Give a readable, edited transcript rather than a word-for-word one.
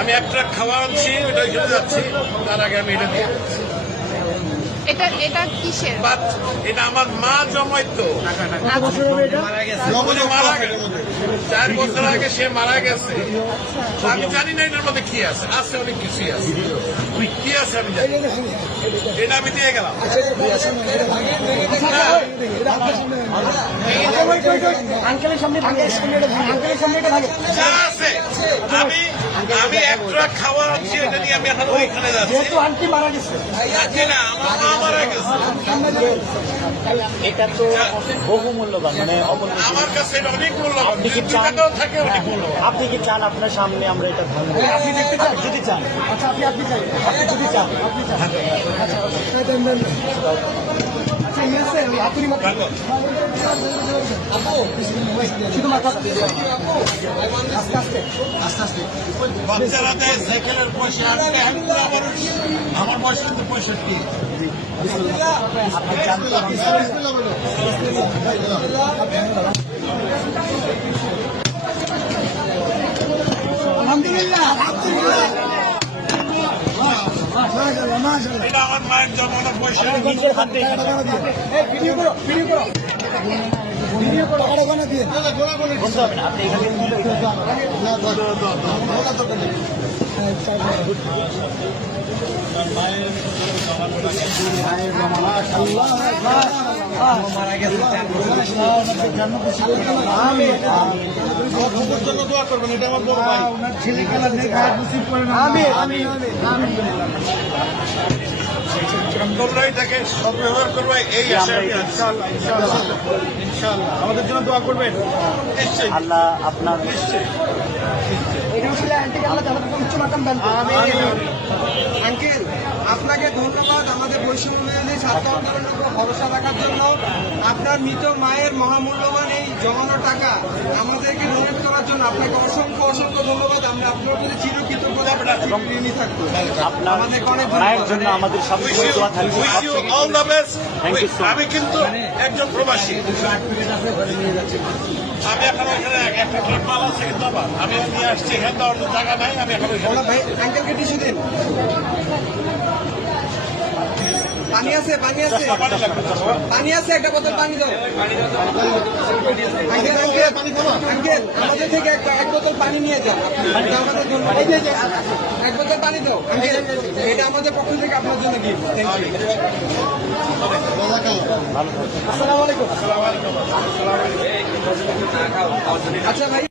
আমি এক ট্রাক খাওয়া আনছি, ওটা ওইখানে যাচ্ছি, তার আগে আমি এটা দিয়ে এটা কিসের? এটা আমার মা জমাইতো, মারা গেছে 4 বছর আগে, সে মারা গেছে। আমি জানি না এটার মধ্যে কি আছে, আছে অনেক কিছুই আছে, কি আছে আমি জানি, এটা আমি দিয়ে গেলাম। যা আছে আমি এক ট্রাক খাওয়া আনছি, এটা নিয়ে আমি এখন ওইখানে যাচ্ছি। আন্টি মারা গেছে, না, আমার মা মারা গেছে। এটা তো বহু মূল্যবান, মানে আমার কাছে এটা অনেক মূল্যবান, টাকাও থাকে অনেক মূল্যবান। আপনি কি চান আপনার সামনে আমরা এটা ধারণ করি? আপনি দেখতে চান? যদি চান, আচ্ছা আপনি চান, আপনি যদি চান, আপনি চান, আচ্ছা বাচ্চারা দেয় সাইকেলের পয়সা, আমার বয়স কিন্তু 65। এটা আমার মায়ের জমানোর পয়সা। নিজের হাতে বলতে হবে না, আপনি এখানে মারা গেছে। জন্য দোয়া করবেন, এটা আমার বড় ভাই। ছেলে খেলা তোমরা এটাকে সদ্ব্যবহার করবে, এই আশা আমি আছি। আমাদের জন্য দোয়া করবেন, নিশ্চয়ই আল্লাহ আপনার নিশ্চয়ই। আঙ্কেল, আপনাকে ধন্যবাদ আমাদের বৈষম্য বিরোধী ছাত্র আন্দোলনের উপর ভরসা রাখার জন্য। আপনার মৃত মায়ের মহামূল্যবান এই জমানো টাকা আমাদেরকে ডোনেট করার জন্য আপনাকে অসংখ্য অসংখ্য ধন্যবাদ। আমরা আপনার প্রতি চিরকৃতজ্ঞতা ঋণী থাকবো। আপনার মায়ের জন্য আমাদের সবসময় দোয়া থাকবে। Wish you all the best. Thank you so much. আমি কিন্তু একজন প্রবাসী, আমি এখন ওইখানে একটা ট্রাক মাল আছে, কিন্তু আমি নিয়ে আসছি, এখানে দেওয়ার তো টাকা নাই, আমি এখন ওইখানে। ভাই আঙ্কেলকে টিস্যু দিন। পানি আছে, পানি আছে, পানি আছে, একটা বোতল পানি দাও। আঙ্কেল আঙ্কেল আমাদের থেকে এক বোতল পানি নিয়ে যাও। এটা আমাদের জন্য, এক বোতল পানি দাও আঙ্কেল, এটা আমাদের পক্ষ থেকে আপনার জন্য গিফট। Thank you. আসসালামু আলাইকুম। আচ্ছা ভাই।